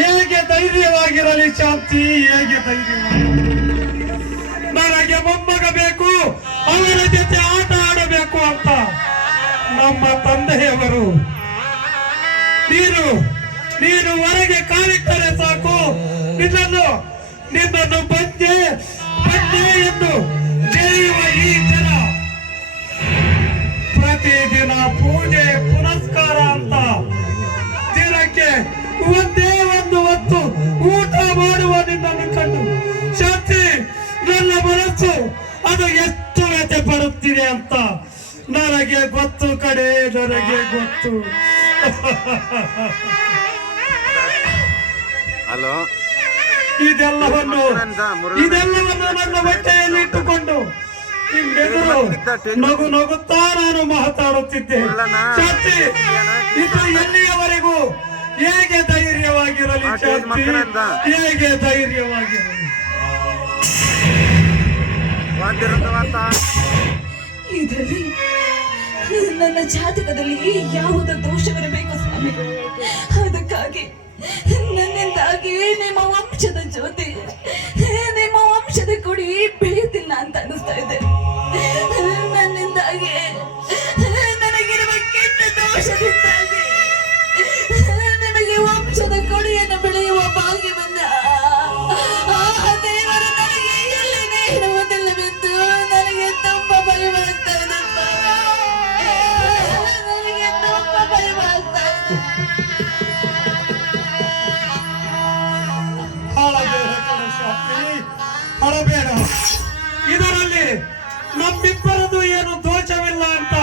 ಹೇಗೆ ಧೈರ್ಯವಾಗಿರಲಿ ಶಾಂತಿ, ಹೇಗೆ ಧೈರ್ಯವಾಗಿರಲಿ. ನನಗೆ ಮೊಮ್ಮಗ ಬೇಕು, ಅವರ ಜೊತೆ ಆಟ ಆಡಬೇಕು ಅಂತ ನಮ್ಮ ತಂದೆಯವರು. ನೀನು ಹೊರಗೆ ಕಾಲಿಟ್ಟರೆ ಸಾಕು, ನಿನ್ನನ್ನು ಬಂದೆ ಎಂದು ಜಯಿಯುವ ಈ ಜನ ಪ್ರತಿದಿನ ಪೂಜೆ ಪುನಸ್ಕಾರ ಅಂತ ದಿನಕ್ಕೆ ಒಂದೇ ಒಂದು ಹೊತ್ತು ಊಟ ಮಾಡುವ ನಿನ್ನನ್ನು ಕಂಡು ಶಾಂತಿ, ನನ್ನ ಮನಸ್ಸು ಅದು ಎಷ್ಟು ವ್ಯಥೆ ಪಡುತ್ತಿದೆ ಅಂತ ನನಗೆ ಗೊತ್ತು ಕಡೆ, ನನಗೆ ಗೊತ್ತು. ಹಲೋ, ಇದೆಲ್ಲವನ್ನು ನನ್ನ ಹೊಟ್ಟೆಯಲ್ಲಿ ಇಟ್ಟುಕೊಂಡು ನಿಮ್ಮೆದುರು ನಗು ನಗುತ್ತಾ ನಾನು ಮಾತಾಡುತ್ತಿದ್ದೆ. ಶಾಂತಿ, ಇದು ಎಲ್ಲಿಯವರೆಗೂ ಹೇಗೆ ಧೈರ್ಯವಾಗಿರಲಿ ಶಾಂತಿ, ಹೇಗೆ ಧೈರ್ಯವಾಗಿರಲಿ. ಇದರಲ್ಲಿ ನನ್ನ ಜಾತಕದಲ್ಲಿ ಯಾವುದೋ ದೋಷವಿರಬೇಕು ಸ್ವಾಮಿ. ಅದಕ್ಕಾಗಿ ನನ್ನಿಂದಾಗಿ ನಿಮ್ಮ ವಂಶದ ಜ್ಯೋತಿ, ನಿಮ್ಮ ವಂಶದ ಕುಡಿ ಬೆಳೆಯುತ್ತಿಲ್ಲ ಅಂತ ಅನಿಸ್ತಾ ಇದೆ. ನನ್ನಿಂದಾಗಿ ನನಗಿರುವ ಕೆಟ್ಟ ದೋಷದಿಂದಾಗಿ ನಿಮಗೆ ವಂಶದ ಕೊಡಿಯನ್ನು ಬೆಳೆಯುವ ಭಾಗ್ಯವನ್ನ ದೇವರು ನನಗೆ ಎಲ್ಲಿದೆ ಇರುವುದಿಲ್ಲವೆಂದು ನನಗೆ ತುಂಬಾ ಭಯವಾಗ್ತಾ ಇದೆ. ನನಗೆ ತುಂಬಾ ಭಯವಾಗ್ತಾ ಇದೆ. ಅಳಬೇಡ, ಇದರಲ್ಲಿ ನಮ್ಮಿಬ್ಬರದು ಏನು ದೋಷವಿಲ್ಲ ಅಂತ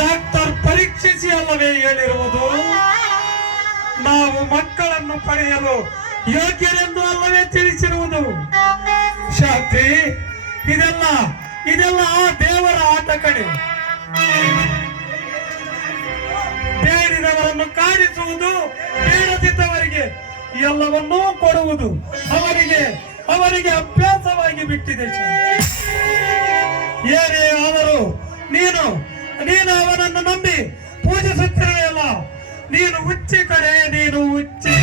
ಡಾಕ್ಟರ್ ಪರೀಕ್ಷಿಸಿ ಅಲ್ಲವೇ ಹೇಳಿರುವುದು. ನಾವು ಮಕ್ಕಳನ್ನು ಪಡೆಯಲು ಯೋಗ್ಯರೆಂದು ಅಲ್ಲವೇ ತಿಳಿಸಿರುವುದು. ಶಾಂತಿ, ಇದೆಲ್ಲ ಆ ದೇವರ ಆಟ ಕಡೆ. ಬೇಡಿದವರನ್ನು ಕಾಡಿಸುವುದು, ಬೇಡದಿದ್ದವರಿಗೆ ಎಲ್ಲವನ್ನೂ ಕೊಡುವುದು ಅವರಿಗೆ ಅಭ್ಯಾಸವಾಗಿ ಬಿಟ್ಟಿದೆ. ಏನೇ ಆದರೂ ನೀನು ಅವನನ್ನು ನಂಬಿ ಪೂಜಿಸುತ್ತಿರುವೆಯಲ್ಲ, ನೀನು ಹುಚ್ಚಿ ಕಡೆ, ನೀನು ಹುಚ್ಚಿ.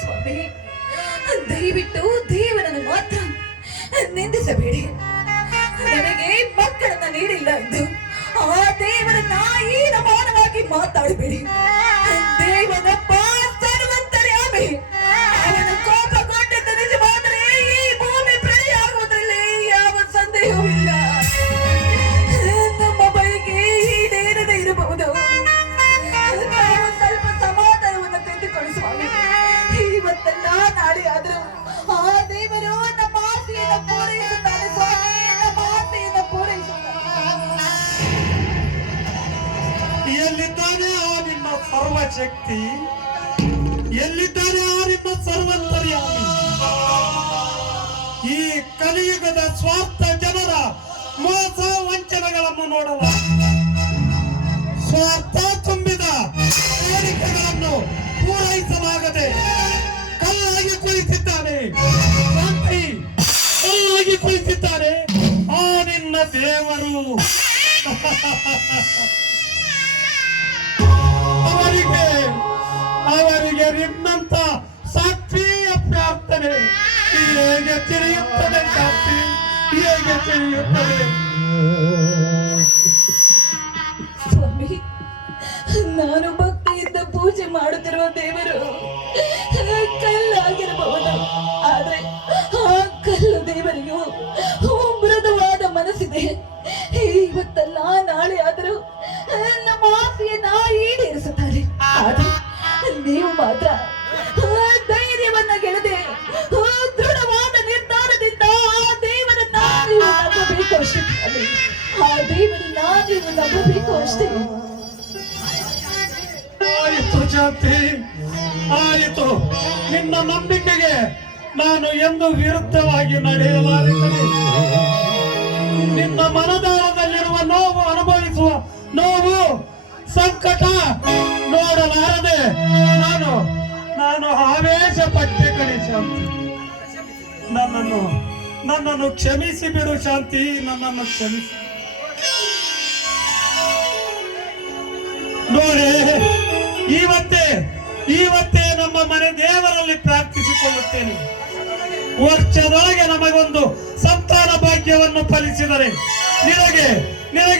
ಸ್ವಾಮಿ, ದಯವಿಟ್ಟು ದೇವರನ್ನು ಮಾತ್ರ ನಿಂದಿಸಬೇಡಿ. ನನಗೆ ಮಕ್ಕಳನ್ನ ನೀಡಿಲ್ಲ ಎಂದು ಆ ದೇವರನ್ನ ಹೀನಮಾನವಾಗಿ ಮಾತಾಡಬೇಡಿ. ದೇವನಪ್ಪ ಸರ್ವಂತರ್ಯಾಮಿ. ಅವನ ಕೋಪಗೊಂಡಿದ್ದ ನಿಜವಾದರೆ ಈ ಭೂಮಿ ಪ್ರಳಯ ಆಗುವುದರಲ್ಲಿ ಯಾವ ಸಂದೇಹವೂ ಇಲ್ಲ. ನಮ್ಮ ಬೈಗೆ ಈಡೇರದೆ ಇರಬಹುದು. ನಾವು ಸ್ವಲ್ಪ ಸಮಾಧಾನವನ್ನು ತೆಗೆದುಕೊಳ್ಳಿ ಸ್ವಾಮಿ. ಇವತ್ತಲ್ಲ ನಾಳೆ ಆದರೂ ಆ ದೇವರು ನಮ್ಮ ಆಸೆಯನ್ನು ಪೂರೈಸುತ್ತಾನೆ ಸ್ವಾಮಿ, ನಮ್ಮ ಆಸೆಯನ್ನು ಪೂರೈಸುತ್ತಾನೆ. ಎಲ್ಲಿದ್ದಾನೆ ಆ ನಿನ್ನ ಸರ್ವಶಕ್ತಿ, ಎಲ್ಲಿದ್ದಾನೆ ಆ ನಿನ್ನ ಸರ್ವಂತರ್ಯಾಮಿ. ಈ ಕಲಿಯುಗದ ಸ್ವಾರ್ಥ ಜನರ ಮೋಸ ವಂಚನೆಗಳನ್ನು ನೋಡಲ್ಲ, ಸ್ವಾರ್ಥ ತುಂಬಿದ ಬೇಡಿಕೆಗಳನ್ನು ಪೂರೈಸಲಾಗದೆ ಕಲ್ಲಾಗಿ ಕುಳಿತಿದ್ದಾನೆ. ಶಾಂತಿ, ಕಲ್ಲಾಗಿ ಕುಳಿತಿದ್ದಾನೆ ಆ ನಿನ್ನ ದೇವರು. ಅವರಿಗೆ ನಿನ್ನಂತ ಸಾಕ್ಷಿಯ ಪ್ರಾರ್ಥನೆ ಹೇಗೆ ತಿಳಿಯುತ್ತದೆ ಶಾಂತಿ, ಹೇಗೆ ತಿಳಿಯುತ್ತದೆ. ಸ್ವಾಮಿ, ನಾನು ಭಕ್ತಿಯಿಂದ ಪೂಜೆ ಮಾಡುತ್ತಿರುವ ದೇವರು ಕಲ್ಲಾಗಿರಬಹುದು. ಆದ್ರೆ ಆ ಕಲ್ಲು ದೇವರಿಗೂ ಮೃದುವಾದ ಮನಸ್ಸಿದೆ. ಇವತ್ತಲ್ಲ ನಾಳೆ ಆದರೂ ನಮ್ಮ ಆಸೆಯನ್ನ ಈಡೇರಿಸುತ್ತಾರೆ. ಆದ್ರೆ ನೀವು ಮಾತ್ರ ಧೈರ್ಯವನ್ನ ಗೆಳದೆ ದೃಢವಾದ ನಿರ್ಧಾರದಿಂದ ಆ ದೇವರನ್ನ ನೀವು ನಂಬಬೇಕು ಅಷ್ಟೇ. ಆ ದೇವರನ್ನ ನೀವು ನಂಬಬೇಕು ಅಷ್ಟೇ. ಆಯಿತು ಶಾಂತಿ, ಆಯಿತು. ನಿನ್ನ ನಂಬಿಕೆಗೆ ನಾನು ಎಂದು ವಿರುದ್ಧವಾಗಿ ನಡೆಯಲಾರೆ. ನಿನ್ನ ಮನದಾಳದಲ್ಲಿರುವ ನೋವು ಅನುಭವಿಸುವ ನೋವು ಸಂಕಟ ನೋಡಲಾರದೆ ನಾನು ಆವೇಶ ಪಟ್ಟೆ ಕಣೆ ಶಾಂತಿ. ನನ್ನನ್ನು ಕ್ಷಮಿಸಿ ಬಿಡು ಶಾಂತಿ, ನನ್ನನ್ನು ಕ್ಷಮಿಸಿ. ನೋಡಿ, ಇವತ್ತೇ ನಮ್ಮ ಮನೆ ದೇವರಲ್ಲಿ ಪ್ರಾರ್ಥಿಸಿಕೊಳ್ಳುತ್ತೇನೆ. ವರ್ಷದೊಳಗೆ ನಮಗೊಂದು ಸಂತಾನ ಭಾಗ್ಯವನ್ನು ಫಲಿಸಿದರೆ ನಿನಗೆ